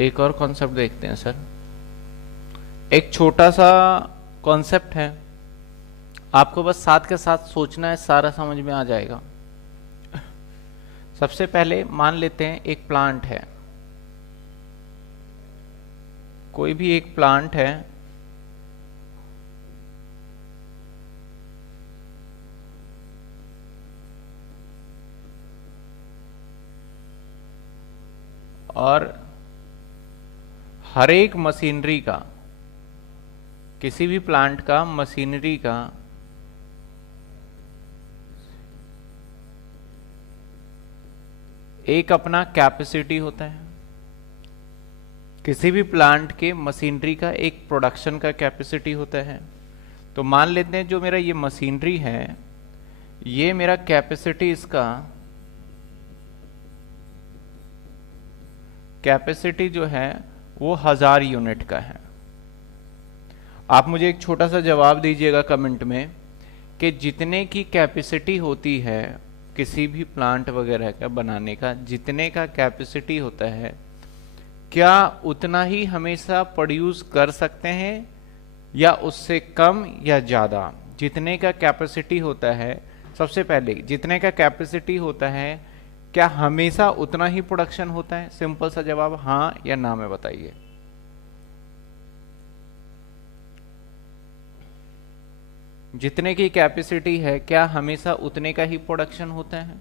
एक और कॉन्सेप्ट देखते हैं सर। एक छोटा सा कॉन्सेप्ट है, आपको बस साथ के साथ सोचना है, सारा समझ में आ जाएगा। सबसे पहले मान लेते हैं एक प्लांट है, कोई भी एक प्लांट है, और हर एक मशीनरी का, किसी भी प्लांट का मशीनरी का एक अपना कैपेसिटी होता है। किसी भी प्लांट के मशीनरी का एक प्रोडक्शन का कैपेसिटी होता है। तो मान लेते हैं जो मेरा ये मशीनरी है, ये मेरा कैपेसिटी, इसका कैपेसिटी जो है वो 1000 यूनिट का है। आप मुझे एक छोटा सा जवाब दीजिएगा कमेंट में कि जितने की कैपेसिटी होती है किसी भी प्लांट वगैरह का बनाने का, जितने का कैपेसिटी होता है, क्या उतना ही हमेशा प्रोड्यूस कर सकते हैं या उससे कम या ज़्यादा? जितने का कैपेसिटी होता है, सबसे पहले जितने का कैपेसिटी होता है, क्या हमेशा उतना ही प्रोडक्शन होता है? सिंपल सा जवाब हाँ या ना में बताइए। जितने की कैपेसिटी है, क्या हमेशा उतने का ही प्रोडक्शन होता है?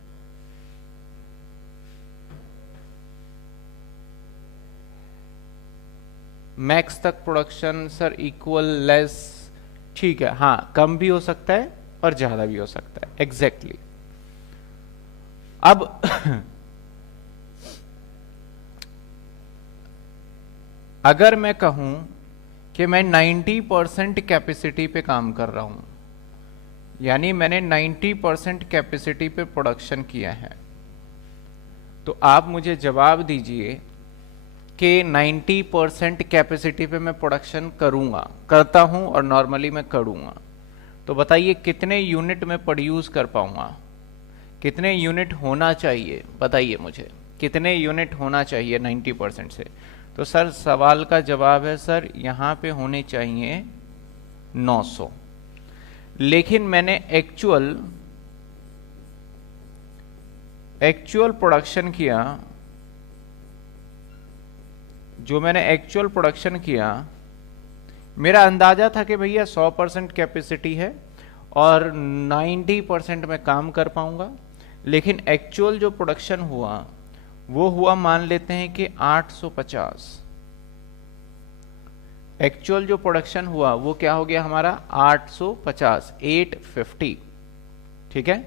मैक्स तक प्रोडक्शन सर, इक्वल, लेस, ठीक है, हाँ, कम भी हो सकता है और ज्यादा भी हो सकता है, एग्जैक्टली। अब अगर मैं कहूं कि मैं 90% कैपेसिटी पे काम कर रहा हूं, यानी मैंने 90% कैपेसिटी पे प्रोडक्शन किया है, तो आप मुझे जवाब दीजिए कि 90% कैपेसिटी पे मैं प्रोडक्शन करूंगा, करता हूं और नॉर्मली मैं करूंगा, तो बताइए कितने यूनिट में प्रोड्यूस कर पाऊंगा? कितने यूनिट होना चाहिए बताइए मुझे, कितने यूनिट होना चाहिए 90% से? तो सर सवाल का जवाब है सर यहाँ पे होने चाहिए 900। लेकिन मैंने एक्चुअल प्रोडक्शन किया, जो मैंने एक्चुअल प्रोडक्शन किया, मेरा अंदाजा था कि भैया 100% कैपेसिटी है और 90% में काम कर पाऊंगा। लेकिन एक्चुअल जो प्रोडक्शन हुआ वो हुआ, मान लेते हैं कि 850। एक्चुअल जो प्रोडक्शन हुआ वो क्या हो गया हमारा? 850, 850, ठीक है।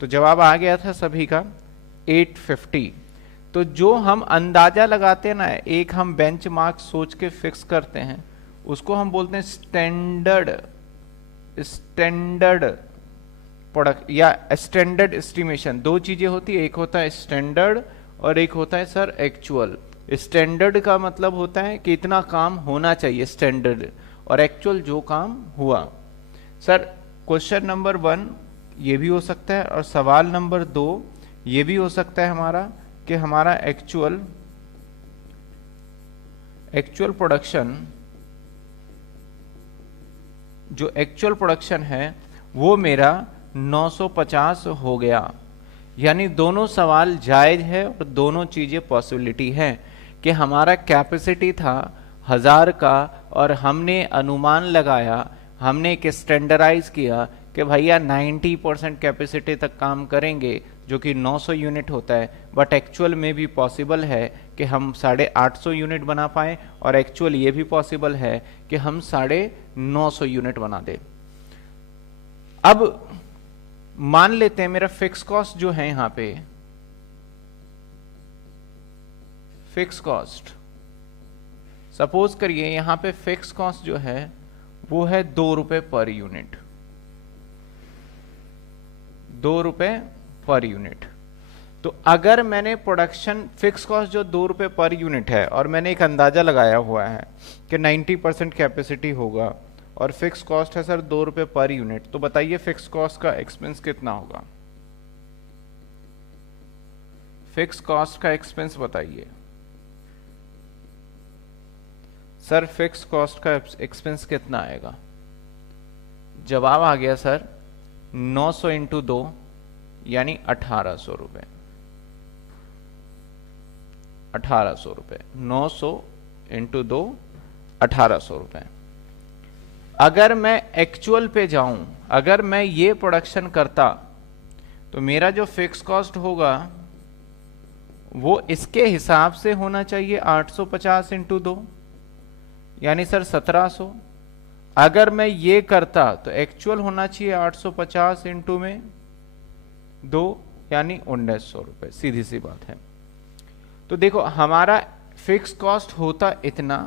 तो जवाब आ गया था सभी का 850। तो जो हम अंदाजा लगाते हैं ना, एक हम बेंचमार्क सोच के फिक्स करते हैं, उसको हम बोलते हैं स्टैंडर्ड प्रोडक्ट या स्टैंडर्ड एस्टिमेशन। दो चीजें होती है, एक होता है स्टैंडर्ड और एक होता है सर एक्चुअल। स्टैंडर्ड का मतलब होता है कि इतना काम होना चाहिए स्टैंडर्ड, और एक्चुअल जो काम हुआ। सर क्वेश्चन नंबर 1 ये भी हो सकता है और सवाल नंबर 2 ये भी हो सकता है हमारा, कि हमारा एक्चुअल प्रोडक्शन, जो एक्चुअल प्रोडक्शन है वो मेरा 950 हो गया। यानी दोनों सवाल जायज है और दोनों चीजें पॉसिबिलिटी है कि हमारा कैपेसिटी था 1000 का और हमने अनुमान लगाया, हमने एक स्टैंडर्डाइज किया कि भैया 90% कैपेसिटी तक काम करेंगे, जो कि 900 यूनिट होता है। बट एक्चुअल में भी पॉसिबल है कि हम 850 यूनिट बना पाए, और एक्चुअल ये भी पॉसिबल है कि हम 950 यूनिट बना दे। अब मान लेते हैं मेरा फिक्स कॉस्ट जो है, यहां पे फिक्स कॉस्ट, सपोज करिए यहां पे फिक्स कॉस्ट जो है वो है 2 रुपए पर यूनिट, 2 रुपए पर यूनिट। तो अगर मैंने प्रोडक्शन फिक्स कॉस्ट जो 2 रुपए पर यूनिट है, और मैंने एक अंदाजा लगाया हुआ है कि 90% कैपेसिटी होगा और फिक्स कॉस्ट है सर 2 रुपए पर यूनिट, तो बताइए फिक्स कॉस्ट का एक्सपेंस कितना होगा? फिक्स कॉस्ट का एक्सपेंस बताइए। सर फिक्स कॉस्ट का एक्सपेंस कितना आएगा? जवाब आ गया सर 900 इंटू 2 यानी 1800 रुपये। 1800 रुपये, 900 इंटू 2 1800 रुपये। अगर मैं एक्चुअल पे जाऊं, अगर मैं ये प्रोडक्शन करता तो मेरा जो फिक्स कॉस्ट होगा वो इसके हिसाब से होना चाहिए 850 इंटू 2 यानी सर 1700। अगर मैं ये करता तो एक्चुअल होना चाहिए 850 इंटू में 2 यानी 1900 रुपये। सीधी सी बात है। तो देखो हमारा फिक्स कॉस्ट होता इतना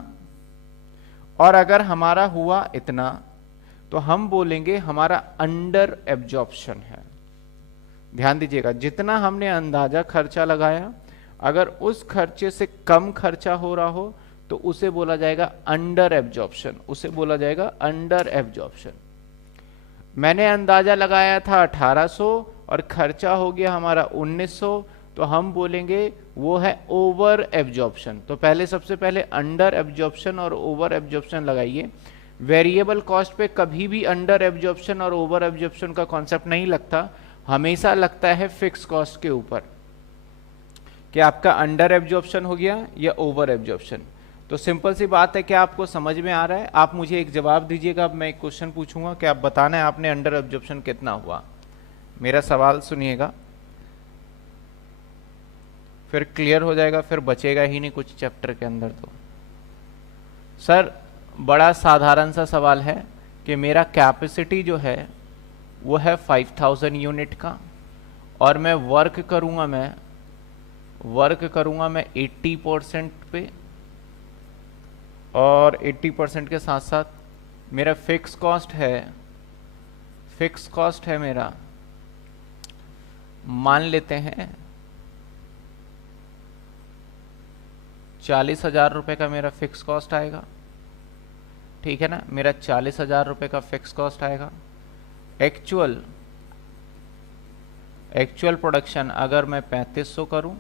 और अगर हमारा हुआ इतना तो हम बोलेंगे हमारा अंडर एब्जॉर्प्शन है। ध्यान दीजिएगा, जितना हमने अंदाजा खर्चा लगाया अगर उस खर्चे से कम खर्चा हो रहा हो तो उसे बोला जाएगा अंडर एब्जॉर्प्शन, उसे बोला जाएगा अंडर एब्जॉर्प्शन। मैंने अंदाजा लगाया था 1800 और खर्चा हो गया हमारा 1900 तो हम बोलेंगे वो है ओवर एब्जॉर्प्शन। तो पहले सबसे पहले अंडर एब्जॉर्प्शन और ओवर एब्जॉर्प्शन लगाइए। वेरिएबल कॉस्ट पे कभी भी अंडर एब्जॉर्प्शन और ओवर एब्जॉर्प्शन का कॉन्सेप्ट नहीं लगता, हमेशा लगता है फिक्स कॉस्ट के ऊपर कि आपका अंडर एब्जॉर्प्शन हो गया या ओवर एब्जॉर्प्शन। तो सिंपल सी बात है, क्या आपको समझ में आ रहा है? आप मुझे एक जवाब दीजिएगा। अब मैं एक क्वेश्चन पूछूंगा कि आप बताना है आपने अंडर एब्जॉर्प्शन कितना हुआ। मेरा सवाल सुनिएगा, फिर क्लियर हो जाएगा, फिर बचेगा ही नहीं कुछ चैप्टर के अंदर। तो सर बड़ा साधारण सा सवाल है कि मेरा कैपेसिटी जो है वो है 5000 यूनिट का और मैं वर्क करूंगा मैं 80% पे और 80% के साथ साथ मेरा फिक्स कॉस्ट है मेरा, मान लेते हैं 40,000 रुपये का मेरा फिक्स कॉस्ट आएगा। ठीक है ना, मेरा 40,000 रुपये का फिक्स कॉस्ट आएगा। एक्चुअल प्रोडक्शन अगर मैं 3500 करूं,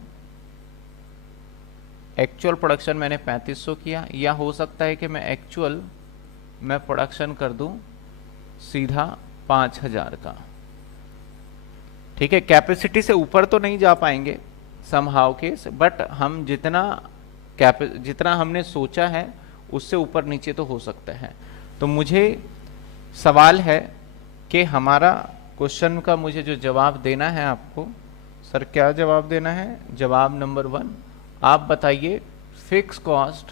एक्चुअल प्रोडक्शन मैंने 3500 किया, या हो सकता है कि मैं प्रोडक्शन कर दूं सीधा 5000 का। ठीक है, कैपेसिटी से ऊपर तो नहीं जा पाएंगे समहाउ के, बट हम जितना हमने सोचा है उससे ऊपर नीचे तो हो सकता है। तो मुझे सवाल है कि हमारा क्वेश्चन का मुझे जो जवाब देना है आपको, सर क्या जवाब देना है? जवाब नंबर 1 आप बताइए फिक्स कॉस्ट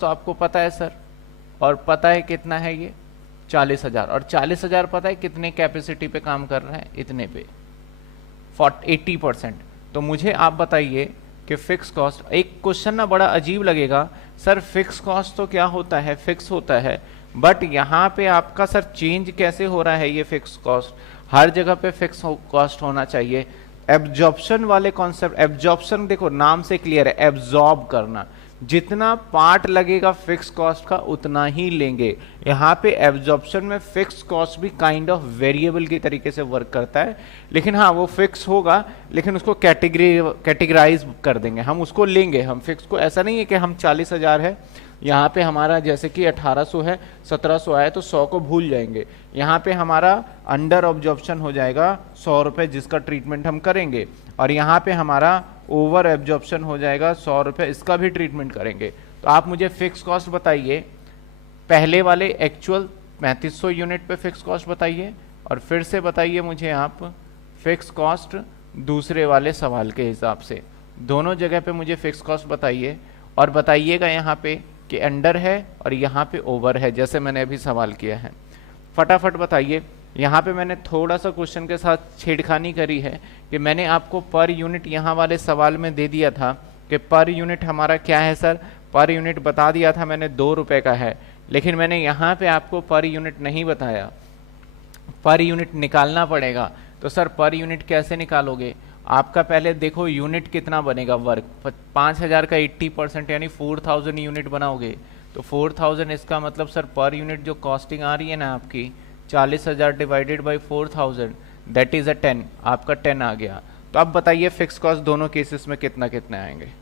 तो आपको पता है सर, और पता है कितना है ये 40,000, और 40,000 पता है कितने कैपेसिटी पे काम कर रहा है, इतने पे 80%। तो मुझे आप बताइए कि फिक्स कॉस्ट, एक क्वेश्चन ना बड़ा अजीब लगेगा सर, फिक्स कॉस्ट तो क्या होता है, फिक्स होता है, बट यहाँ पे आपका सर चेंज कैसे हो रहा है? ये फिक्स कॉस्ट हर जगह पे फिक्स कॉस्ट होना चाहिए। एब्जॉर्प्शन वाले कॉन्सेप्ट, एब्जॉर्प्शन देखो नाम से क्लियर है, एब्जॉर्ब करना, जितना पार्ट लगेगा फिक्स कॉस्ट का उतना ही लेंगे। यहाँ पे एब्जॉर्प्शन में फिक्स कॉस्ट भी काइंड ऑफ वेरिएबल की तरीके से वर्क करता है, लेकिन हाँ वो फिक्स होगा, लेकिन उसको कैटेगराइज कर देंगे, हम उसको लेंगे। हम फिक्स को ऐसा नहीं है कि हम 40,000 है, यहाँ पे हमारा जैसे कि 1800 है, 1700 आए तो 100 को भूल जाएंगे। यहाँ पे हमारा अंडर एब्जॉर्प्शन हो जाएगा 100 रुपये जिसका ट्रीटमेंट हम करेंगे, और यहाँ पे हमारा ओवर एब्जॉर्प्शन हो जाएगा 100 रुपये, इसका भी ट्रीटमेंट करेंगे। तो आप मुझे फिक्स कॉस्ट बताइए, पहले वाले एक्चुअल 3500 यूनिट पे फिक्स कॉस्ट बताइए, और फिर से बताइए मुझे आप फिक्स कॉस्ट दूसरे वाले सवाल के हिसाब से, दोनों जगह पे मुझे फिक्स कॉस्ट बताइए, और बताइएगा यहाँ पे कि अंडर है और यहाँ पे ओवर है, जैसे मैंने अभी सवाल किया है। फटाफट बताइए। यहाँ पे मैंने थोड़ा सा क्वेश्चन के साथ छेड़खानी करी है कि मैंने आपको पर यूनिट यहाँ वाले सवाल में दे दिया था कि पर यूनिट हमारा क्या है सर, पर यूनिट बता दिया था मैंने 2 रुपये का है, लेकिन मैंने यहाँ पे आपको पर यूनिट नहीं बताया, पर यूनिट निकालना पड़ेगा। तो सर पर यूनिट कैसे निकालोगे? आपका पहले देखो यूनिट कितना बनेगा वर्क, 5000 का 80% यानी 4000 यूनिट बनाओगे, तो 4000 इसका मतलब सर पर यूनिट जो कॉस्टिंग आ रही है ना आपकी 40,000 divided by 4000 that is a 10, आपका 10 आ गया। तो अब बताइए फिक्स कॉस्ट दोनों केसेस में कितना कितने आएंगे?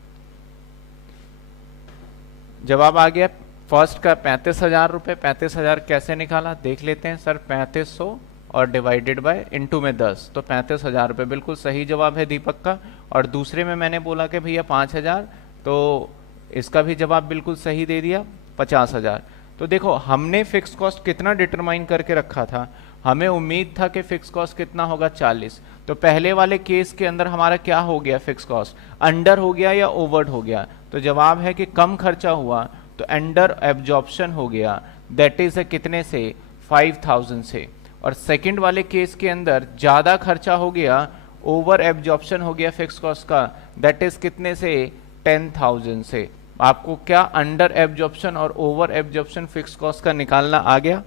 जवाब आ गया फर्स्ट का 35,000 रुपये। 35,000 कैसे निकाला देख लेते हैं सर। 3500 और डिवाइडेड बाय इनटू में 10, तो 35,000 रुपये बिल्कुल सही जवाब है दीपक का। और दूसरे में मैंने बोला कि भैया 5,000, तो इसका भी जवाब बिल्कुल सही दे दिया 50,000। तो देखो हमने फिक्स कॉस्ट कितना डिटरमाइन करके रखा था, हमें उम्मीद था कि फिक्स कॉस्ट कितना होगा 40। तो पहले वाले केस के अंदर हमारा क्या हो गया, फिक्स कॉस्ट अंडर हो गया या ओवर हो गया। तो जवाब है कि कम खर्चा हुआ, तो अंडर एब्जॉर्प्शन हो गया, दैट इज कितने से 5,000 से। और सेकंड वाले केस के अंदर ज्यादा खर्चा हो गया, ओवर एब्जॉर्प्शन हो गया फिक्स कॉस्ट का, दैट इज कितने से 10,000 से। आपको क्या अंडर एब्जॉर्प्शन और ओवर एब्जॉर्प्शन फिक्स कॉस्ट का निकालना आ गया?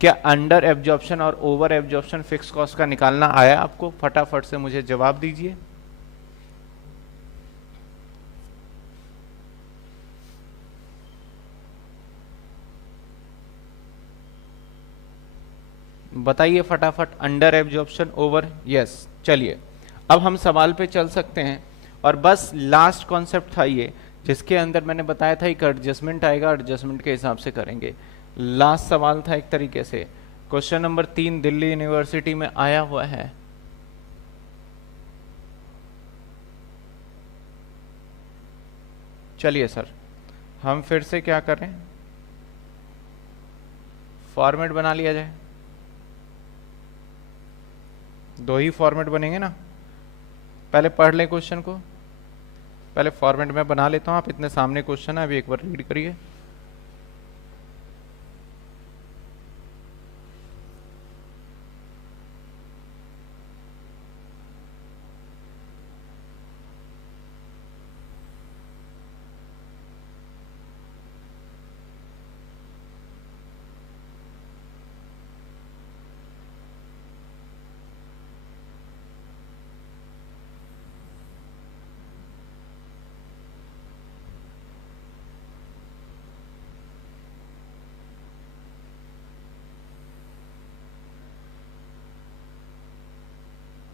क्या अंडर एब्जॉर्प्शन और ओवर एब्जॉर्प्शन फिक्स कॉस्ट का निकालना आया आपको? फटाफट से मुझे जवाब दीजिए। बताइए फटाफट, अंडर एब्जॉर्प्शन ओवर, यस। चलिए अब हम सवाल पे चल सकते हैं। और बस लास्ट कॉन्सेप्ट था ये, जिसके अंदर मैंने बताया था एक एडजस्टमेंट आएगा, एडजस्टमेंट के हिसाब से करेंगे। लास्ट सवाल था एक तरीके से, क्वेश्चन नंबर 3 दिल्ली यूनिवर्सिटी में आया हुआ है। चलिए सर हम फिर से क्या करें, फॉर्मेट बना लिया जाए। दो ही फॉर्मेट बनेंगे ना, पहले पढ़ लें क्वेश्चन को, पहले फॉर्मेट में बना लेता हूं। आप इतने सामने क्वेश्चन है, अभी एक बार रीड करिए।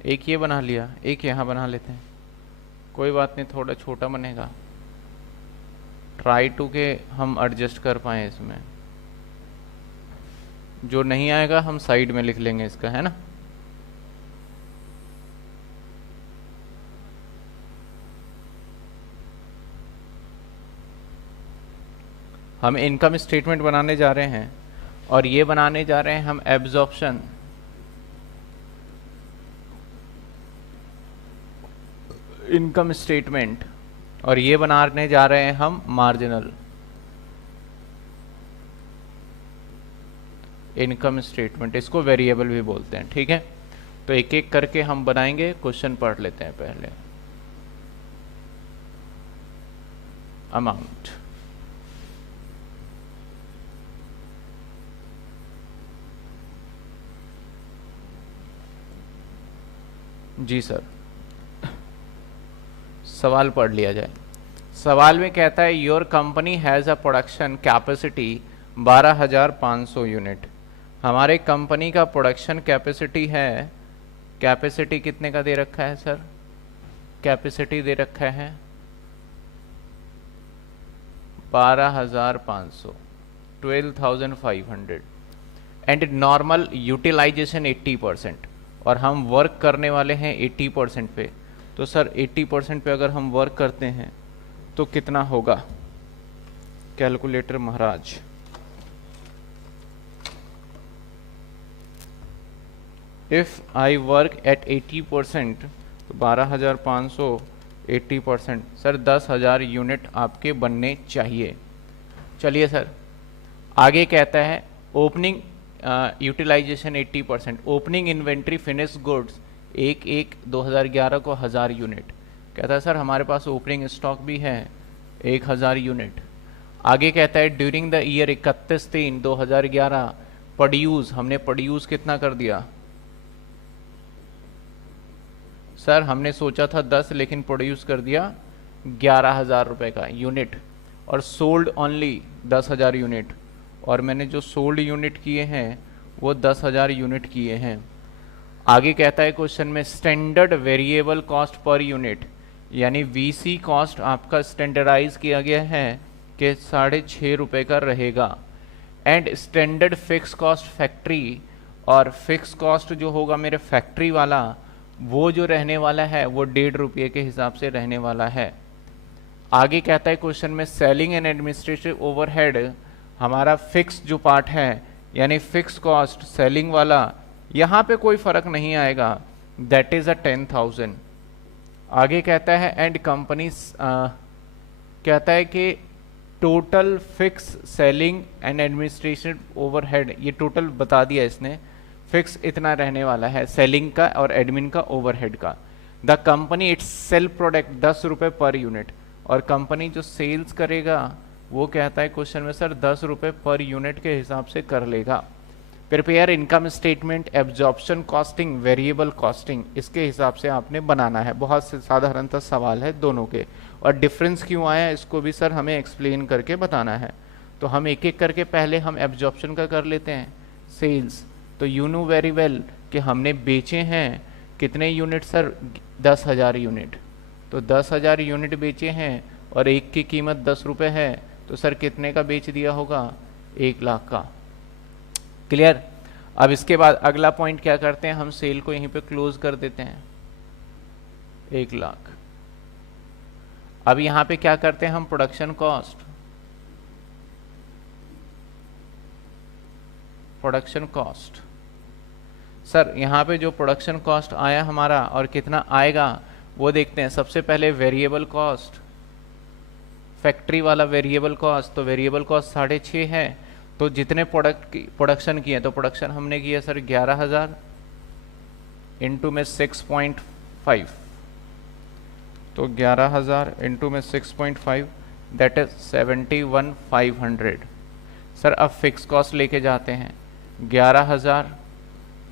एक ये बना लिया, एक यहाँ बना लेते हैं, कोई बात नहीं, थोड़ा छोटा बनेगा। ट्राई टू के हम एडजस्ट कर पाए इसमें, जो नहीं आएगा हम साइड में लिख लेंगे इसका, है ना। हम इनकम स्टेटमेंट बनाने जा रहे हैं, और ये बनाने जा रहे हैं हम एब्जॉर्प्शन इनकम स्टेटमेंट, और ये बनाने जा रहे हैं हम मार्जिनल इनकम स्टेटमेंट। इसको वेरिएबल भी बोलते हैं, ठीक है। तो एक एक करके हम बनाएंगे, क्वेश्चन पढ़ लेते हैं पहले। अमाउंट, जी सर, सवाल पढ़ लिया जाए। सवाल में कहता है your company has a production capacity 12,500 unit. हमारे कंपनी का प्रोडक्शन कैपेसिटी है, कैपेसिटी कितने का दे रखा है सर? कैपेसिटी दे रखा है 12,500, 12,500, एंड नॉर्मल यूटिलाइजेशन 80%, और हम वर्क करने वाले हैं 80% पे। तो सर 80% पे अगर हम वर्क करते हैं तो कितना होगा? Calculator Maharaj, if I work at 80%, तो 12,500 80%, सर 10,000 यूनिट आपके बनने चाहिए। चलिए सर आगे कहता है opening utilization 80%, opening inventory finish goods 1/1/2011 को 1000 यूनिट। कहता है सर हमारे पास ओपनिंग स्टॉक भी है 1000 यूनिट। आगे कहता है ड्यूरिंग द ईयर 31/3/2011 प्रोड्यूस, हमने प्रोड्यूस कितना कर दिया सर? हमने सोचा था 10, लेकिन प्रोड्यूस कर दिया 11,000 रुपये का यूनिट, और सोल्ड ओनली 10,000 यूनिट, और मैंने जो सोल्ड यूनिट किए हैं वो 10,000 यूनिट किए हैं। आगे कहता है क्वेश्चन में standard variable cost per unit, यानी वीसी कॉस्ट आपका स्टैंडर्डाइज किया गया है के 6.5 रुपये का रहेगा। And standard fix cost factory, और फिक्स कॉस्ट जो होगा मेरे फैक्ट्री वाला वो जो रहने वाला है वो 1.5 रुपये के हिसाब से रहने वाला है। आगे कहता है क्वेश्चन में सेलिंग एंड एडमिनिस्ट्रेटिव ओवरहेड, हमारा फिक्स जो पार्ट है यानी फिक्स कॉस्ट सेलिंग वाला, यहाँ पे कोई फर्क नहीं आएगा, दैट इज 10,000। आगे कहता है एंड कंपनी कहता है कि total fix selling and administration overhead, ये टोटल बता दिया इसने, फिक्स इतना रहने वाला है सेलिंग का और एडमिन का ओवरहेड का। The company its sell product 10 रुपये पर यूनिट, और कंपनी जो सेल्स करेगा वो कहता है क्वेश्चन में सर 10 रुपये पर यूनिट के हिसाब से कर लेगा। Prepare income statement absorption costing variable costing, इसके हिसाब से आपने बनाना है। बहुत से साधारणतः सवाल है दोनों के, और डिफरेंस क्यों आया इसको भी सर हमें एक्सप्लेन करके बताना है। तो हम एक एक करके पहले हम एब्जॉर्प्शन का कर लेते हैं। सेल्स, तो यू नो वेरी वेल कि हमने बेचे हैं कितने यूनिट सर, 10,000 यूनिट। तो 10,000 यूनिट बेचे हैं और एक की कीमत 10 रुपये है, तो सर कितने का बेच दिया होगा, 1 लाख का। क्लियर। अब इसके बाद अगला पॉइंट क्या करते हैं, हम सेल को यहीं पे क्लोज कर देते हैं 1 लाख। अब यहां पे क्या करते हैं हम, production cost, production cost sir यहां पे जो प्रोडक्शन कॉस्ट आया हमारा और कितना आएगा वो देखते हैं। सबसे पहले वेरिएबल कॉस्ट, फैक्ट्री वाला वेरिएबल कॉस्ट, तो वेरिएबल कॉस्ट 6.5 है। तो जितने प्रोडक्शन किए, तो प्रोडक्शन हमने किया सर 11,000 इंटू में 6.5, तो 11,000 इंटू में 6.5 दैट इज 71,500। सर अब फिक्स कॉस्ट लेके जाते हैं, 11,000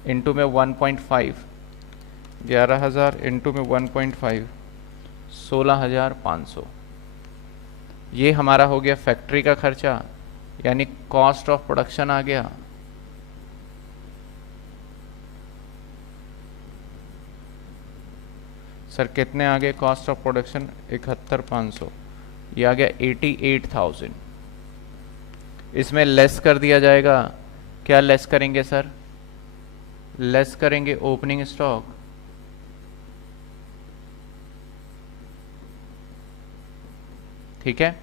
इंटू में 1.5, 11,000 इंटू में 1.5 16,500। ये हमारा हो गया फैक्ट्री का खर्चा, यानी कॉस्ट ऑफ प्रोडक्शन आ गया। सर कितने आ गए कॉस्ट ऑफ प्रोडक्शन, 71,500, ये आ गया 88,000। इसमें लेस कर दिया जाएगा, क्या लेस करेंगे सर, लेस करेंगे ओपनिंग स्टॉक, ठीक है,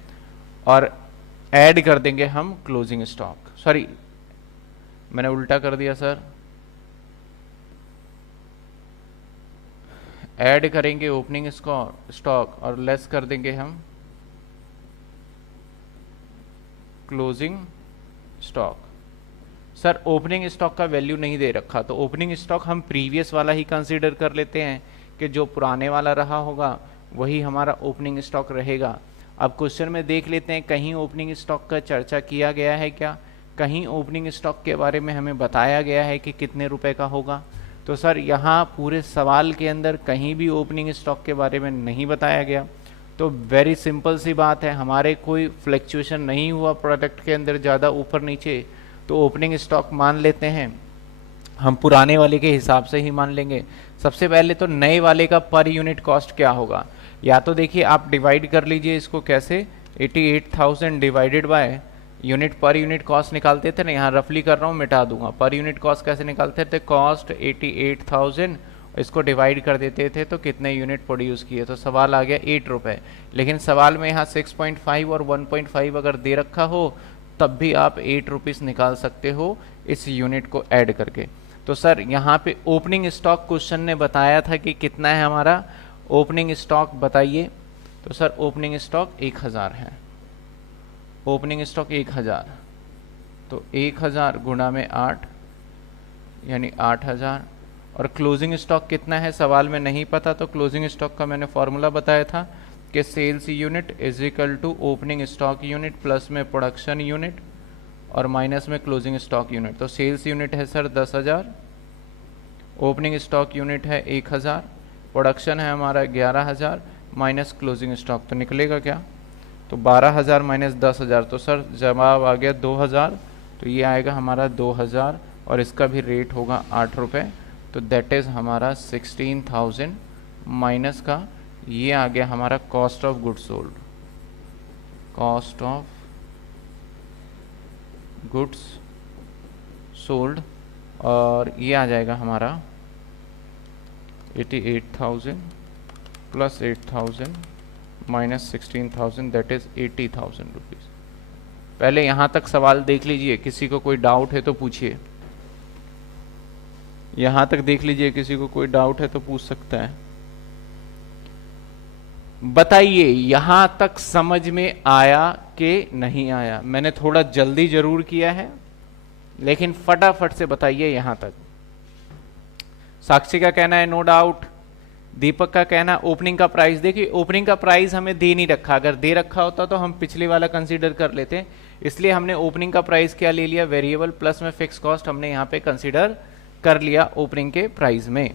और ऐड कर देंगे हम क्लोजिंग स्टॉक। सॉरी मैंने उल्टा कर दिया सर, ऐड करेंगे ओपनिंग स्टॉक और लेस कर देंगे हम closing stock. Sir opening stock का वैल्यू नहीं दे रखा, तो ओपनिंग स्टॉक हम प्रीवियस वाला ही कंसीडर कर लेते हैं कि जो पुराने वाला रहा होगा वही हमारा ओपनिंग स्टॉक रहेगा। अब क्वेश्चन में देख लेते हैं कहीं ओपनिंग स्टॉक का चर्चा किया गया है क्या, कहीं ओपनिंग स्टॉक के बारे में हमें बताया गया है कि कितने रुपए का होगा। तो सर यहाँ पूरे सवाल के अंदर कहीं भी ओपनिंग स्टॉक के बारे में नहीं बताया गया। तो वेरी सिंपल सी बात है, हमारे कोई फ्लक्चुएशन नहीं हुआ प्रोडक्ट के अंदर ज़्यादा ऊपर नीचे, तो ओपनिंग स्टॉक मान लेते हैं हम, पुराने वाले के हिसाब से ही मान लेंगे। सबसे पहले तो नए वाले का पर यूनिट कॉस्ट क्या होगा, या तो देखिए आप डिवाइड कर लीजिए इसको कैसे, 88,000 divided by unit, per unit cost निकालते थे ना, यहाँ रफली कर रहा हूँ मिटा दूंगा, पर यूनिट कॉस्ट कैसे निकालते थे, कॉस्ट 88,000, इसको डिवाइड कर देते थे तो कितने यूनिट प्रोड्यूस किए, तो सवाल आ गया 8 रुपये। लेकिन सवाल में यहाँ 6.5 और 1.5 अगर दे रखा हो तब भी आप 8 रुपीज़ निकाल सकते हो इस यूनिट को ऐड करके। तो सर यहाँ पे ओपनिंग स्टॉक क्वेश्चन ने बताया था कि कितना है हमारा ओपनिंग स्टॉक, बताइए। तो सर ओपनिंग स्टॉक 1,000 है, ओपनिंग स्टॉक 1,000, तो 1,000 गुणा में 8 यानी 8,000। और क्लोजिंग स्टॉक कितना है सवाल में नहीं पता, तो क्लोजिंग स्टॉक का मैंने फॉर्मूला बताया था कि sales unit is equal to opening stock unit plus में प्रोडक्शन यूनिट और माइनस में क्लोजिंग स्टॉक यूनिट। तो सेल्स यूनिट है सर 10,000, ओपनिंग स्टॉक यूनिट है 1,000, प्रोडक्शन है हमारा 11,000 माइनस क्लोजिंग स्टॉक, तो निकलेगा क्या, तो 12,000 माइनस 10,000, तो सर जवाब आ गया 2,000। तो ये आएगा हमारा 2,000 और इसका भी रेट होगा 8 रुपये, तो दैट इज़ हमारा 16,000 माइनस का ये आ गया हमारा cost of goods sold, cost of goods sold, और ये आ जाएगा हमारा 88,000 plus 8,000 minus 16,000, that is 80,000 rupees. पहले यहां तक सवाल देख लीजिए, किसी को कोई डाउट है तो पूछिए। यहां तक देख लीजिए, किसी को कोई डाउट है तो पूछ सकता है। बताइए यहां तक समझ में आया कि नहीं आया? मैंने थोड़ा जल्दी जरूर किया है, लेकिन फटाफट से बताइए यहां तक। साक्षी का कहना है नो डाउट, दीपक का कहना ओपनिंग का प्राइस। देखिए ओपनिंग का प्राइस हमें दे नहीं रखा, अगर दे रखा होता तो हम पिछले वाला कंसीडर कर लेते, इसलिए हमने ओपनिंग का प्राइस क्या ले लिया, वेरिएबल प्लस में फिक्स कॉस्ट हमने यहां पे कंसीडर कर लिया ओपनिंग के प्राइस में।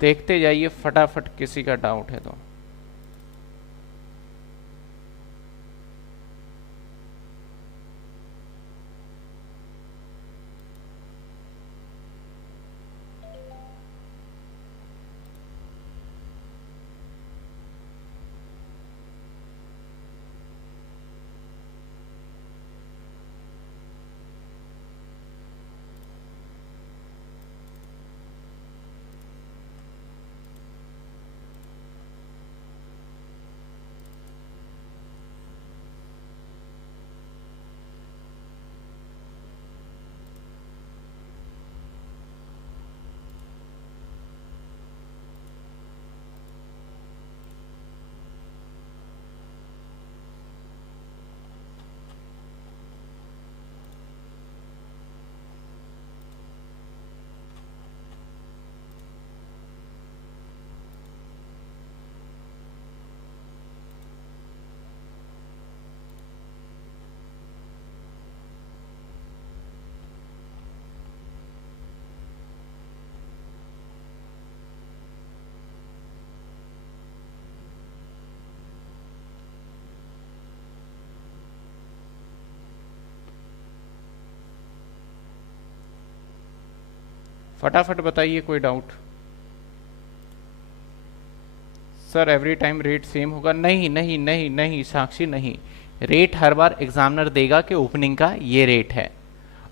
देखते जाइए फटाफट, किसी का डाउट है तो। फटाफट बताइए कोई doubt. Sir every time rate same होगा? नहीं नहीं नहीं नहीं साक्षी, नहीं। रेट हर बार एग्जामिनर देगा कि ओपनिंग का ये रेट है।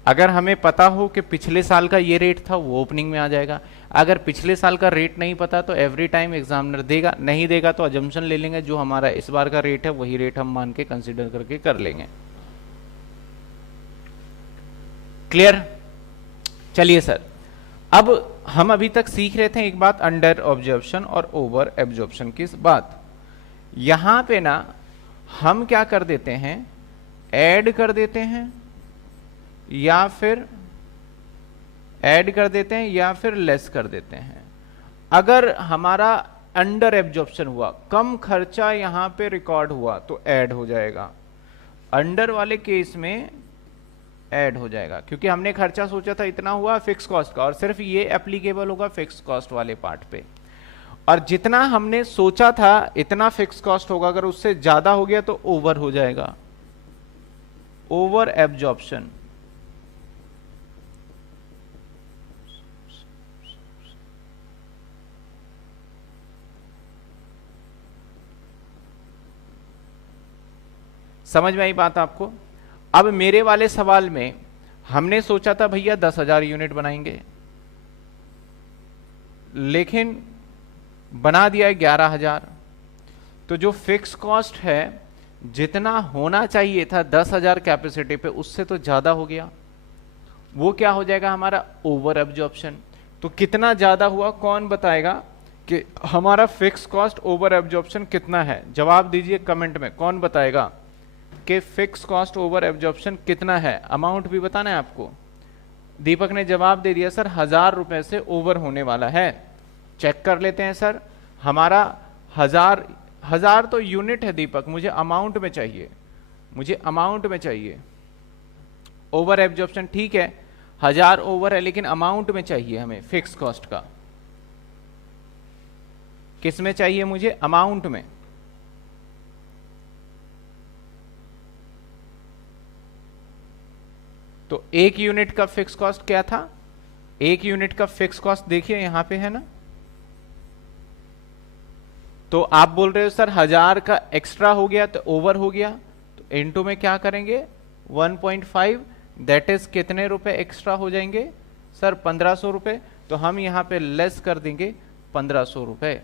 अगर हमें पता हो कि पिछले साल का ये रेट था, वो ओपनिंग में आ जाएगा। अगर पिछले साल का रेट नहीं पता तो एवरी टाइम एग्जामिनर देगा, नहीं देगा तो अजम्पशन ले लेंगे, जो हमारा इस बार का रेट है वही रेट हम मान के कंसिडर करके कर लेंगे। क्लियर? चलिए सर, अब हम अभी तक सीख रहे थे एक बात, अंडर ऑब्जर्प्शन और ओवर एब्जॉर्प्शन की बात। यहां पे ना हम क्या कर देते हैं, ऐड कर देते हैं या फिर ऐड कर देते हैं या फिर लेस कर देते हैं। अगर हमारा अंडर एब्जॉर्प्शन हुआ, कम खर्चा यहां पे रिकॉर्ड हुआ, तो ऐड हो जाएगा। अंडर वाले केस में ऐड हो जाएगा, क्योंकि हमने खर्चा सोचा था इतना हुआ फिक्स कॉस्ट का, और सिर्फ ये एप्लीकेबल होगा फिक्स कॉस्ट वाले पार्ट पे। और जितना हमने सोचा था इतना फिक्स कॉस्ट होगा, अगर उससे ज्यादा हो गया तो ओवर हो जाएगा, ओवर एब्जॉर्प्शन। समझ में आई बात आपको? अब मेरे वाले सवाल में हमने सोचा था भैया 10,000 यूनिट बनाएंगे, लेकिन बना दिया 11,000। तो जो फिक्स कॉस्ट है जितना होना चाहिए था 10,000 कैपेसिटी पे, उससे तो ज्यादा हो गया। वो क्या हो जाएगा हमारा, ओवर एब्जॉर्प्शन। तो कितना ज्यादा हुआ, कौन बताएगा कि हमारा फिक्स कॉस्ट ओवर एब्जॉर्प्शन कितना है? जवाब दीजिए कमेंट में, कौन बताएगा कि फिक्स कॉस्ट ओवर एब्जॉर्प्शन कितना है? अमाउंट भी बताना है आपको। दीपक ने जवाब दे दिया सर 1,000 रुपए से ओवर होने वाला है। चेक कर लेते हैं सर, हमारा 1,000 तो यूनिट है दीपक, मुझे अमाउंट में चाहिए, मुझे अमाउंट में चाहिए। ओवर एब्जॉर्प्शन ठीक है, 1,000 ओवर है, लेकिन अमाउंट में चाहिए हमें फिक्स कॉस्ट का। किस में चाहिए मुझे? अमाउंट में। तो एक यूनिट का फिक्स कॉस्ट क्या था, एक यूनिट का फिक्स कॉस्ट देखिए यहां पे है ना, तो आप बोल रहे हो सर 1000 का एक्स्ट्रा हो गया तो ओवर हो गया, तो इनटू में क्या करेंगे 1.5, दैट इज कितने रुपए एक्स्ट्रा हो जाएंगे सर 1500 रुपए, तो हम यहां पे लेस कर देंगे 1500 रुपए।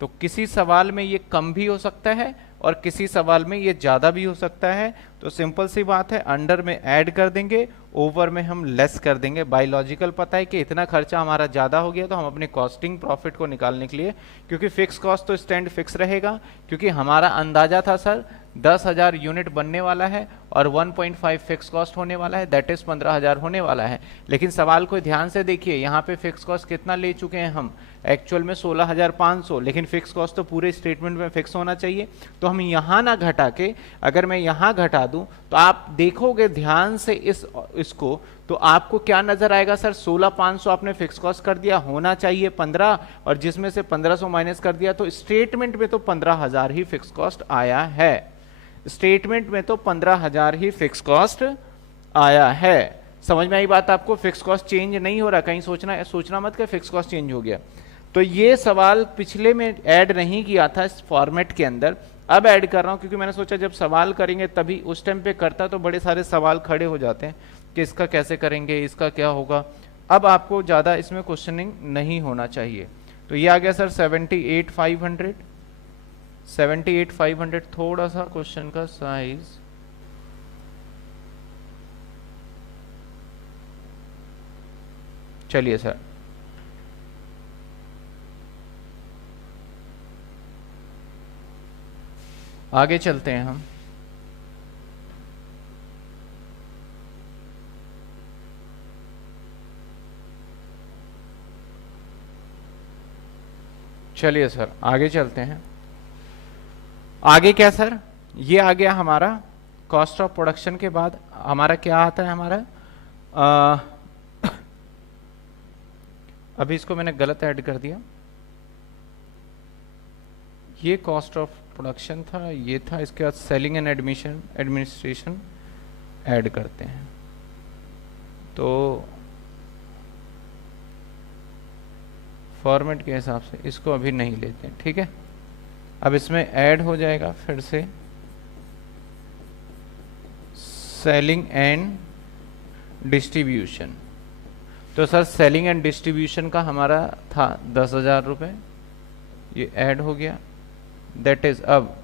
तो किसी सवाल में ये कम भी हो सकता है और किसी सवाल में ये ज्यादा भी हो सकता है, तो सिंपल सी बात है, अंडर में ऐड कर देंगे, ओवर में हम लेस कर देंगे। बायोलॉजिकल पता है कि इतना खर्चा हमारा ज्यादा हो गया तो हम अपने कॉस्टिंग प्रॉफिट को निकालने के लिए, क्योंकि फिक्स कॉस्ट तो स्टैंड फिक्स रहेगा, क्योंकि हमारा अंदाजा था सर 10,000 यूनिट बनने वाला है और 1.5 फिक्स कॉस्ट होने वाला है, दैट इज 15,000 होने वाला है। लेकिन सवाल को ध्यान से देखिए, यहाँ पे फिक्स कॉस्ट कितना ले चुके हैं हम, एक्चुअल में 16,500, लेकिन फिक्स कॉस्ट तो पूरे स्टेटमेंट में फिक्स होना चाहिए, तो हम यहाँ ना घटा के, अगर मैं यहाँ घटा दूं तो आप देखोगे ध्यान से इसको, तो आपको क्या नजर आएगा सर 16,500 आपने फिक्स कॉस्ट कर दिया, होना चाहिए 15, और जिसमें से 1500 माइनस कर दिया, तो स्टेटमेंट में तो 15,000 ही फिक्स कॉस्ट आया है, स्टेटमेंट में तो 15,000 ही फिक्स कॉस्ट आया है। समझ में आई बात आपको, फिक्स कॉस्ट चेंज नहीं हो रहा, कहीं सोचना मत कि फिक्स कॉस्ट चेंज हो गया। तो ये सवाल पिछले में ऐड नहीं किया था इस फॉर्मेट के अंदर, अब ऐड कर रहा हूं क्योंकि मैंने सोचा जब सवाल करेंगे तभी, उस टाइम पे करता तो बड़े सारे सवाल खड़े हो जाते हैं कि इसका कैसे करेंगे, इसका क्या होगा। अब आपको ज्यादा इसमें क्वेश्चनिंग नहीं होना चाहिए। तो ये आ गया सर 78,500, 78,500। थोड़ा सा क्वेश्चन का साइज चलिए सर, आगे चलते हैं हम। चलिए सर आगे चलते हैं। आगे क्या सर, ये आ गया हमारा कॉस्ट ऑफ प्रोडक्शन के बाद हमारा क्या आता है, हमारा अभी इसको मैंने गलत ऐड कर दिया, ये कॉस्ट ऑफ प्रोडक्शन था, ये था, इसके बाद सेलिंग एंड एडमिनिस्ट्रेशन ऐड करते हैं। तो फॉर्मेट के हिसाब से इसको अभी नहीं लेते, ठीक है। अब इसमें ऐड हो जाएगा फिर से सेलिंग एंड डिस्ट्रीब्यूशन। तो सर सेलिंग एंड डिस्ट्रीब्यूशन का हमारा था 10,000 रुपये, ये ऐड हो गया, दैट इज अब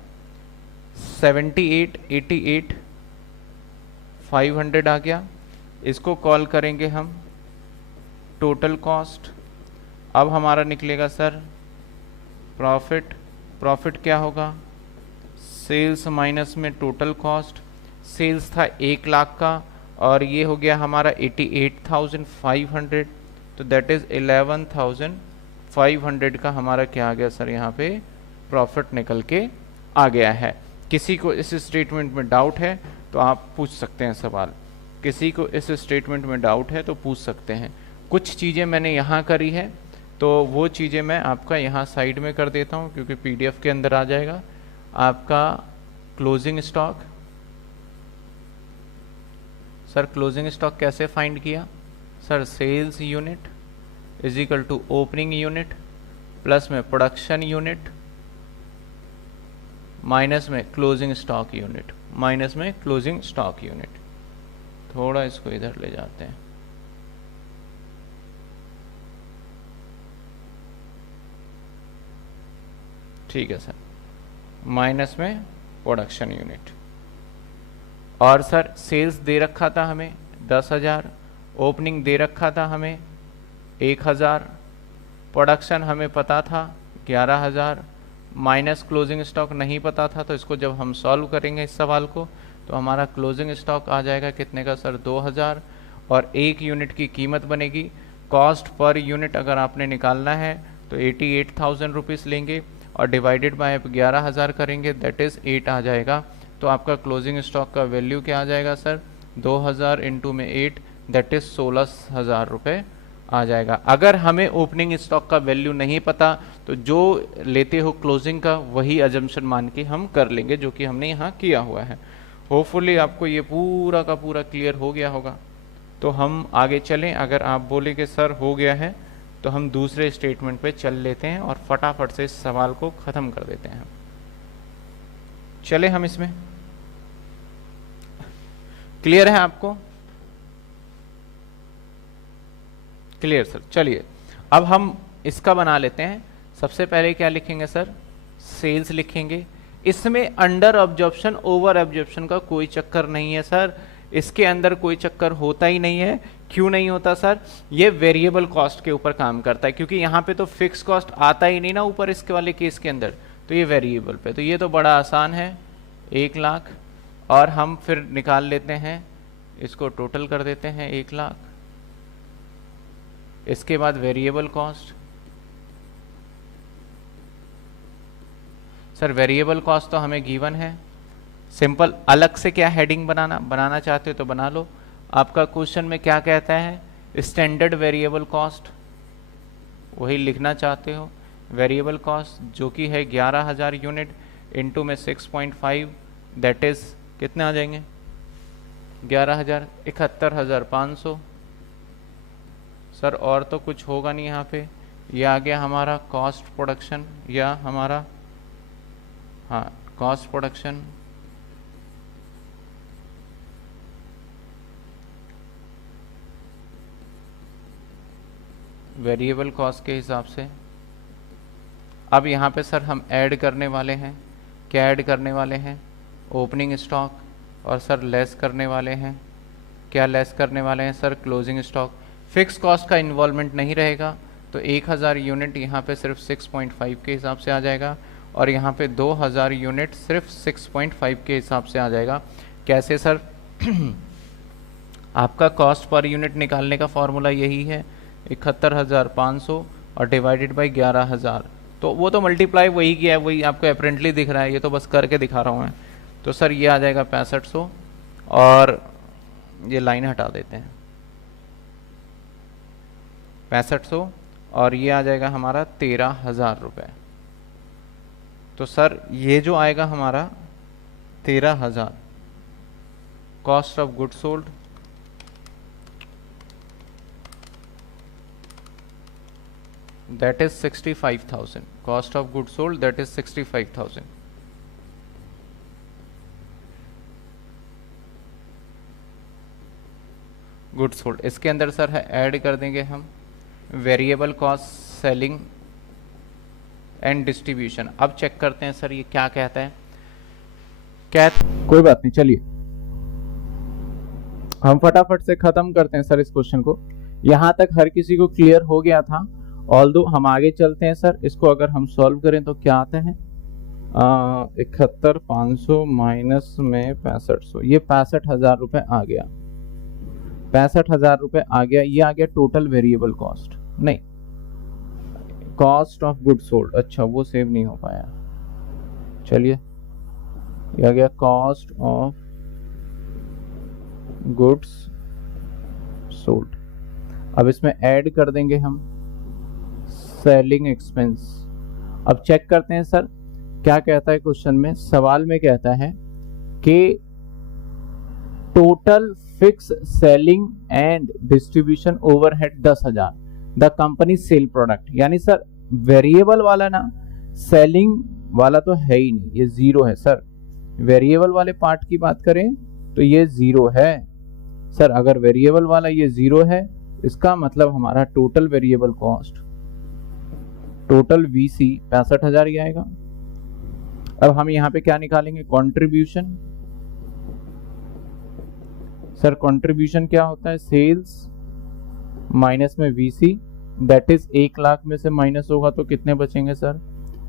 78,500 आ गया। इसको कॉल करेंगे हम टोटल कॉस्ट। अब हमारा निकलेगा सर प्रॉफिट, प्रॉफिट क्या होगा, सेल्स माइनस में टोटल कॉस्ट, सेल्स था 1 लाख का और ये हो गया हमारा 88,500, तो दैट इज 11,500 का हमारा क्या आ गया सर, यहाँ पे प्रॉफिट निकल के आ गया है। किसी को इस स्टेटमेंट में डाउट है तो आप पूछ सकते हैं सवाल, किसी को इस स्टेटमेंट में डाउट है तो पूछ सकते हैं। कुछ चीज़ें मैंने यहाँ करी है तो वो चीज़ें मैं आपका यहाँ साइड में कर देता हूँ क्योंकि पीडीएफ के अंदर आ जाएगा आपका closing stock. Sir closing stock कैसे फाइंड किया sir, sales unit is equal to opening unit plus में प्रोडक्शन यूनिट माइनस में क्लोजिंग स्टॉक यूनिट, माइनस में क्लोजिंग स्टॉक यूनिट। थोड़ा इसको इधर ले जाते हैं, ठीक है सर, माइनस में प्रोडक्शन यूनिट। और सर सेल्स दे रखा था हमें 10,000, ओपनिंग दे रखा था हमें 1,000, प्रोडक्शन हमें पता था 11,000, माइनस क्लोजिंग स्टॉक नहीं पता था, तो इसको जब हम सॉल्व करेंगे इस सवाल को तो हमारा क्लोजिंग स्टॉक आ जाएगा कितने का सर 2,000, और एक यूनिट की कीमत बनेगी, कॉस्ट पर यूनिट अगर आपने निकालना है तो 88,000 रुपीज़ लेंगे और डिवाइडेड बाय 11,000 करेंगे, दैट इज़ 8 आ जाएगा। तो आपका क्लोजिंग स्टॉक का वैल्यू क्या आ जाएगा सर, 2,000 इंटू में 8 दैट इज़ 16,000 रुपये आ जाएगा। अगर हमें ओपनिंग स्टॉक का वैल्यू नहीं पता तो जो लेते हो क्लोजिंग का वही अजम्पशन मान के हम कर लेंगे, जो कि हमने यहाँ किया हुआ है। होपफुली आपको ये पूरा का पूरा क्लियर हो गया होगा। तो हम आगे चलें। अगर आप बोले कि सर हो गया है तो हम दूसरे स्टेटमेंट पे चल लेते हैं और फटाफट से इस सवाल को ख़त्म कर देते हैं। चले हम इसमें, क्लियर है आपको? Clear sir. चलिए अब हम इसका बना लेते हैं। सबसे पहले क्या लिखेंगे सर? सेल्स लिखेंगे। इसमें अंडर ऑब्जॉर्प्शन ओवर ऑब्जॉर्प्शन का कोई चक्कर नहीं है सर, इसके अंदर कोई चक्कर होता ही नहीं है। क्यों नहीं होता सर? ये वेरिएबल कॉस्ट के ऊपर काम करता है, क्योंकि यहाँ पे तो फिक्स कॉस्ट आता ही नहीं ना ऊपर इसके वाले केस के अंदर, तो ये वेरिएबल पे, तो ये तो बड़ा आसान है 1 लाख। और हम फिर निकाल लेते हैं, इसको टोटल कर देते हैं 1 लाख। इसके बाद variable cost, sir variable cost तो हमें गिवन है, सिंपल। अलग से क्या हेडिंग बनाना चाहते हो तो बना लो। आपका क्वेश्चन में क्या कहता है? स्टैंडर्ड वेरिएबल कॉस्ट, वही लिखना चाहते हो। वेरिएबल कॉस्ट जो कि है 11,000 यूनिट इनटू में 6.5, दैट इज कितने आ जाएंगे? 11,000, 71,500 सर। और तो कुछ होगा नहीं यहाँ पे। ये आ गया हमारा कॉस्ट प्रोडक्शन, या हमारा हाँ कॉस्ट प्रोडक्शन। वेरिएबल कॉस्ट के हिसाब से। अब यहाँ पे सर हम ऐड करने वाले हैं, क्या ऐड करने वाले हैं? Opening stock. और सर लेस करने वाले हैं, क्या लेस करने वाले हैं sir? Closing stock. Fix cost का इन्वॉल्वमेंट नहीं रहेगा, तो 1,000 यूनिट यहाँ पे सिर्फ 6.5 के हिसाब से आ जाएगा, और यहाँ पे 2,000 यूनिट सिर्फ 6.5 के हिसाब से आ जाएगा। कैसे सर? आपका कॉस्ट पर यूनिट निकालने का फॉर्मूला यही है, 71,500 और डिवाइडेड बाई 11,000। तो वो तो मल्टीप्लाई वही किया है, वही आपको अपेरेंटली दिख रहा है, ये तो बस करके दिखा रहा हूँ मैं। तो सर ये आ जाएगा 6500, और ये लाइन हटा देते हैं, 6500, और ये आ जाएगा हमारा 13,000 रुपये। तो सर ये जो आएगा हमारा 13,000 cost of good sold, that is 65,000. Cost of goods sold, that is 65,000. Good sold. इसके अंदर सर है ऐड कर देंगे हम variable cost, selling and distribution. अब चेक करते हैं सर ये क्या कहता है। कोई बात नहीं, चलिए हम फटाफट से खत्म करते हैं सर इस क्वेश्चन को। यहां तक हर किसी को क्लियर हो गया था। ऑल्दो हम आगे चलते हैं सर। इसको अगर हम सॉल्व करें तो क्या आता है? 71,500 माइनस में 6500, ये 65,000 रुपए आ गया। 65,000 रुपए आ गया। ये आ गया टोटल वेरिएबल कॉस्ट, नहीं कॉस्ट ऑफ गुड सोल्ड। अच्छा वो सेव नहीं हो पाया, चलिए ये आ गया कॉस्ट ऑफ गुड्स सोल्ड। अब इसमें ऐड कर देंगे हम सेलिंग एक्सपेंस। अब चेक करते हैं सर क्या कहता है क्वेश्चन में। सवाल में कहता है कि total fix selling and distribution overhead 10,000 the company sell product. यानी सर वेरिएबल वाला ना, सेलिंग वाला तो है ही नहीं, ये जीरो है सर। वेरिएबल वाले पार्ट की बात करें तो ये जीरो है सर। अगर वेरिएबल वाला ये जीरो है, इसका मतलब हमारा total variable cost, total VC 65,000 ही आएगा। अब हम यहाँ पे क्या निकालेंगे? कंट्रीब्यूशन। सर कंट्रीब्यूशन क्या होता है? सेल्स माइनस में वीसी, दैट इज 1 लाख में से माइनस होगा तो कितने बचेंगे सर?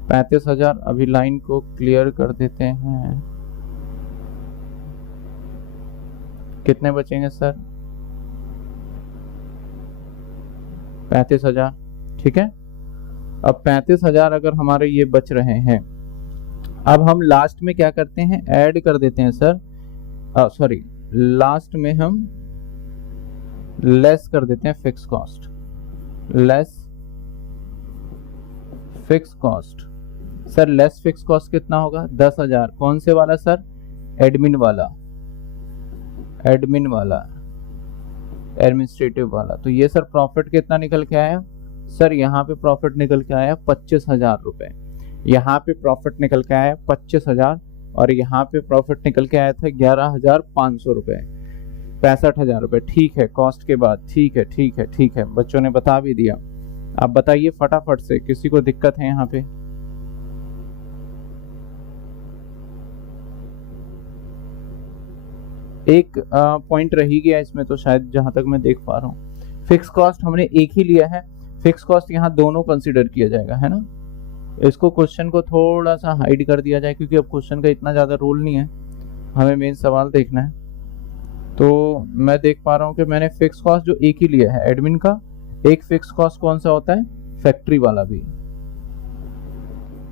35,000। अभी लाइन को क्लियर कर देते हैं, कितने बचेंगे सर? 35,000। ठीक है, अब 35,000 अगर हमारे ये बच रहे हैं, अब हम लास्ट में क्या करते हैं? ऐड कर देते हैं सर, सॉरी लास्ट में हम लेस कर देते हैं fix cost, less fix cost. Sir less fix cost कितना होगा? 10,000। कौन से वाला सर? एडमिन वाला, एडमिन वाला। एडमिनिस्ट्रेटिव वाला। तो ये सर प्रॉफिट कितना निकल के आया सर, यहाँ पे प्रॉफिट निकल के आया 25,000 रुपए, यहाँ पे प्रॉफिट निकल के आया 25,000 और यहाँ पे प्रॉफिट निकल के आया था 11,500 रुपए, 65,000 रुपए। ठीक है, कॉस्ट के बाद। ठीक है ठीक है ठीक है, बच्चों ने बता भी दिया। आप बताइए फटाफट से, किसी को दिक्कत है यहाँ पे? एक पॉइंट रह ही गया इसमें तो शायद, जहां तक मैं देख पा रहा हूँ। फिक्स कॉस्ट हमने एक ही लिया है, फिक्स कॉस्ट यहाँ दोनों कंसीडर किया जाएगा, है ना। इसको क्वेश्चन को थोड़ा सा हाइड कर दिया जाए, क्योंकि अब क्वेश्चन का इतना ज्यादा रोल नहीं है, हमें मेन सवाल देखना है। तो मैं देख पा रहा हूँ कि मैंने फिक्स कॉस्ट जो एक ही लिया है एडमिन का। एक फिक्स कॉस्ट कौन सा होता है? फैक्ट्री वाला भी,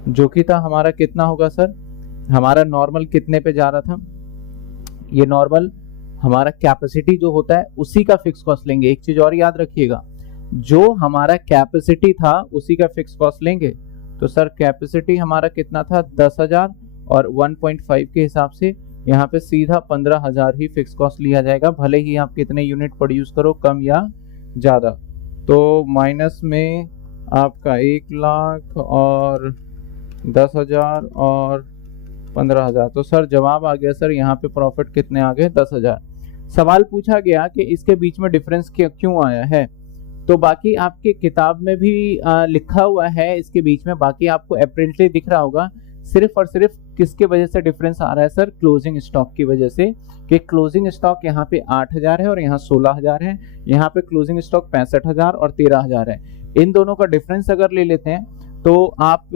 जो कि था हमारा कितना होगा सर, हमारा नॉर्मल कितने पे जा रहा था, ये नॉर्मल हमारा कैपेसिटी जो होता है उसी का फिक्स कॉस्ट लेंगे। एक चीज और याद रखिएगा, जो हमारा कैपेसिटी था उसी का फिक्स कॉस्ट लेंगे। तो सर कैपेसिटी हमारा कितना था 10,000 और 1.5 के हिसाब से यहाँ पे सीधा 15,000 ही फिक्स कॉस्ट लिया जाएगा, भले ही आप कितने यूनिट प्रोड्यूस करो, कम या ज्यादा। तो माइनस में आपका 1 लाख और 10,000 और 15,000। तो सर जवाब आ गया सर, यहाँ पे प्रॉफिट कितने आ गए 10,000। सवाल पूछा गया कि इसके बीच में डिफरेंस क्यों आया है, तो बाकी आपके किताब में भी लिखा हुआ है इसके बीच में, बाकी आपको अपेरेंटली दिख रहा होगा। सिर्फ और सिर्फ किसके वजह से डिफरेंस आ रहा है सर? क्लोजिंग स्टॉक की वजह से, कि क्लोजिंग स्टॉक यहाँ पे 8,000 है और यहाँ 16,000 है, यहाँ पे क्लोजिंग स्टॉक 65,000 और 13,000 है। इन दोनों का डिफरेंस अगर ले लेते हैं तो आप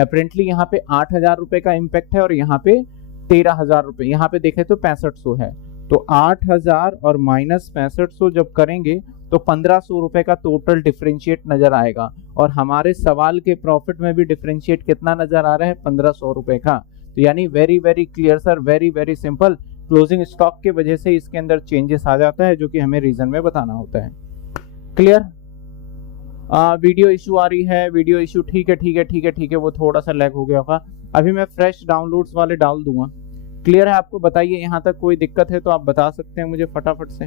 अपेरेंटली यहाँ पे 8,000 रुपए का इम्पैक्ट है और यहाँ पे 13,000 रुपए, यहाँ पे देखें तो 6500 है। तो 8,000 और माइनस 6500 जब करेंगे तो 1,500 रुपए का टोटल डिफरेंशिएट नजर आएगा, और हमारे सवाल के प्रॉफिट में भी डिफरेंशिएट कितना नजर आ रहा है 1,500 रुपए का। तो यानी very very clear sir, very very simple, closing stock के वजह से इसके अंदर चेंजेस आ जाता है, जो कि हमें रीजन में बताना होता है। क्लियर? वीडियो इशू आ रही है, वीडियो इशू, ठीक है ठीक है ठीक है ठीक है, वो थोड़ा सा लैग हो गया होगा, अभी मैं फ्रेश डाउनलोड्स वाले डाल दूंगा। क्लियर है आपको? बताइए यहाँ तक कोई दिक्कत है तो आप बता सकते हैं मुझे फटाफट से।